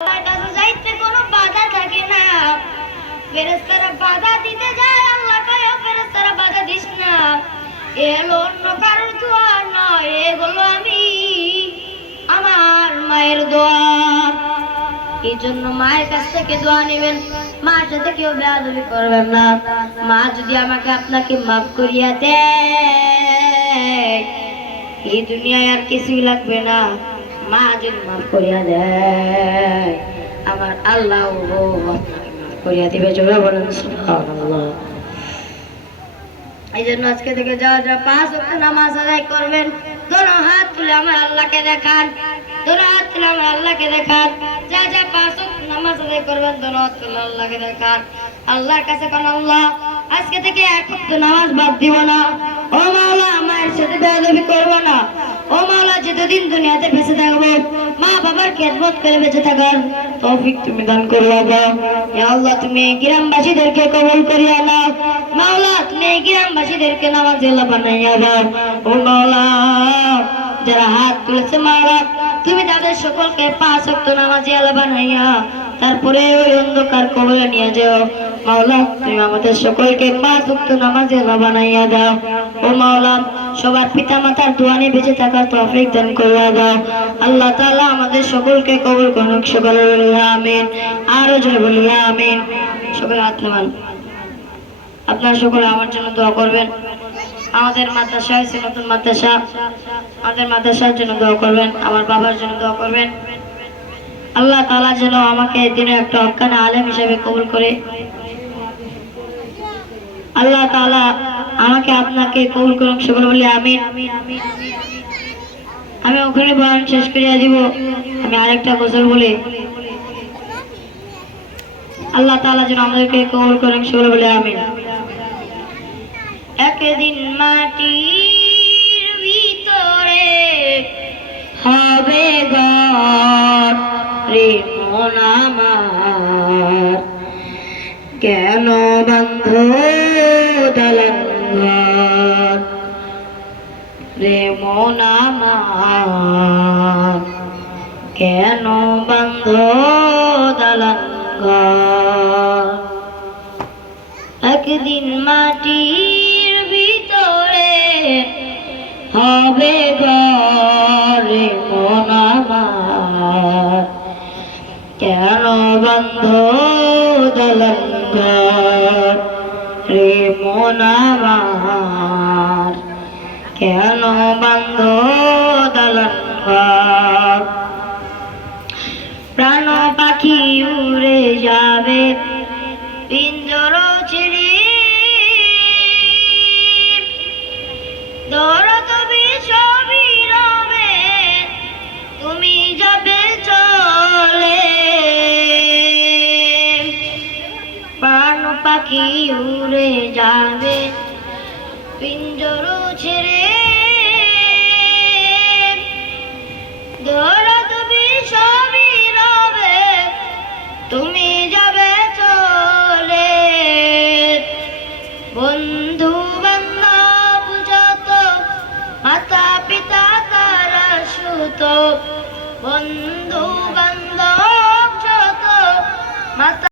আল্লাহর কাছে যাইতে কোনো বাধা থাকে না। ফেরেশতারা বাধা দিতে যায়, আল্লাহ কয় ফেরেশতারা বাধা দিস না, এলো অন্য কারোর দোয়া নয়, এগুলো আমি আমার মায়ের দোয়া। এই জন্য মায়ের কাছ থেকে দোয়া নেবেন, মার সাথে কেউ বেয়াদবি করবেন না। মা যদি আমাকে আপনাকে মাফ করিয়া দেয়, এই দুনিয়ায় আর কিছুই লাগবে না। মা যদি মাফ করিয়া দেয়, আমার আল্লাহ মাফ করিয়া দিবে। জোরে বলেন সুবহানাল্লাহ। এই জন্য আজকে থেকে যা যা 5 ওয়াক্ত নামাজ আদায় করবেন, দোনো হাত তুলে আমার আল্লাহকে দেখান, দোনো হাত তুলে আমার আল্লাহকে দেখান। যা যা 5 ওয়াক্ত নামাজ আদায় করবেন, দোনো হাত তুলে আল্লাহকে দেখান। আল্লাহর কাছে কোন আল্লাহ আজকে থেকে এক ওয়াক্ত নামাজ বাদ দিব না। ও মাওলা, মায়ের সাথে বেয়াদবি করব না। ও মাওলা, যতদিন দুনিয়াতে বেঁচে থাকবো মা বাবার খেদমত করে বেঁচে থাকার তৌফিক তুমি দান করো। ইয়া আল্লাহ, তুমি গ্রামবাসীদেরকে কবুল করিয়া নাও। মাওলা, তুমি গ্রামবাসীদেরকে নামাজিওয়ালা বানাইয়া দাও। ও মাওলা, যারা হাত তুলেছে মাওলা, তুমি তাদের সকলকে 5 ওয়াক্ত নামাজিওয়ালা বানাইয়া তারপরে ওই অন্ধকার কবরে নিয়ে যাও। মাওলা, তুমি আমাদের সকলকে 5 ওয়াক্ত নামাজিওয়ালা বানাইয়া দাও। ও মাওলা, সবার পিতা মাতার দোয়া নিয়ে বেঁচে থাকার তৌফিক দান করিয়া দাও। আল্লাহ তাআলা আমাদের সকলকে কবুল করুন। সকলে বলি আমিন। আরো জোরে বলি আমিন। সকলে হাত নামান। আপনারা সকলে আমার জন্য দোয়া করবেন। আমাদের মাদ্রাসা হয়েছে নতুন মাদ্রাসা, আমাদের মাদ্রাসার জন্য দোয়া করবেন, আমার বাবার জন্য দোয়া করবেন। আল্লাহ তাআলা যেন আমাকে দিনে একটা হক্কানা আলেম হিসেবে কবুল করে। আল্লাহ তাআলা আমাকে আপনাকে কবুল করুন। সকলে বলি আমিন। আমি ওখানে বয়ান শেষ করিয়া দিব। আমি আরেকটা গজল বলি, আল্লাহ তাআলা যেন আমাদেরকে কবুল করেন। সকলে বলি আমিন। একদিন মাটির ভিতরে হবে ঘর রে মন আমার, কেন বন্ধ দালান ঘর রে মন আমার, কেন বন্ধ দালান ঘর। একদিন মাটির ভিতরে হবে ঘর রে মন আমার, কেন বন্ধ দালান ঘর রে মন আমার, কেন বন্ধ দালান ঘর। প্রাণ পাখি উড়ে যাবে পিঞ্জর ছেড়ে, দরদ বিষবি রবে তুমি যাবে চলে। প্রাণ পাখি উড়ে যাবে পিঞ্জর ছেড়ে, দরদ বিষবি রবে তুমি যাবে চলে। বন্ধু বান্ধব যত মাতা পিতা তারা সুত, বন্ধু